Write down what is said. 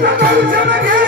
Tá dizendo aqui.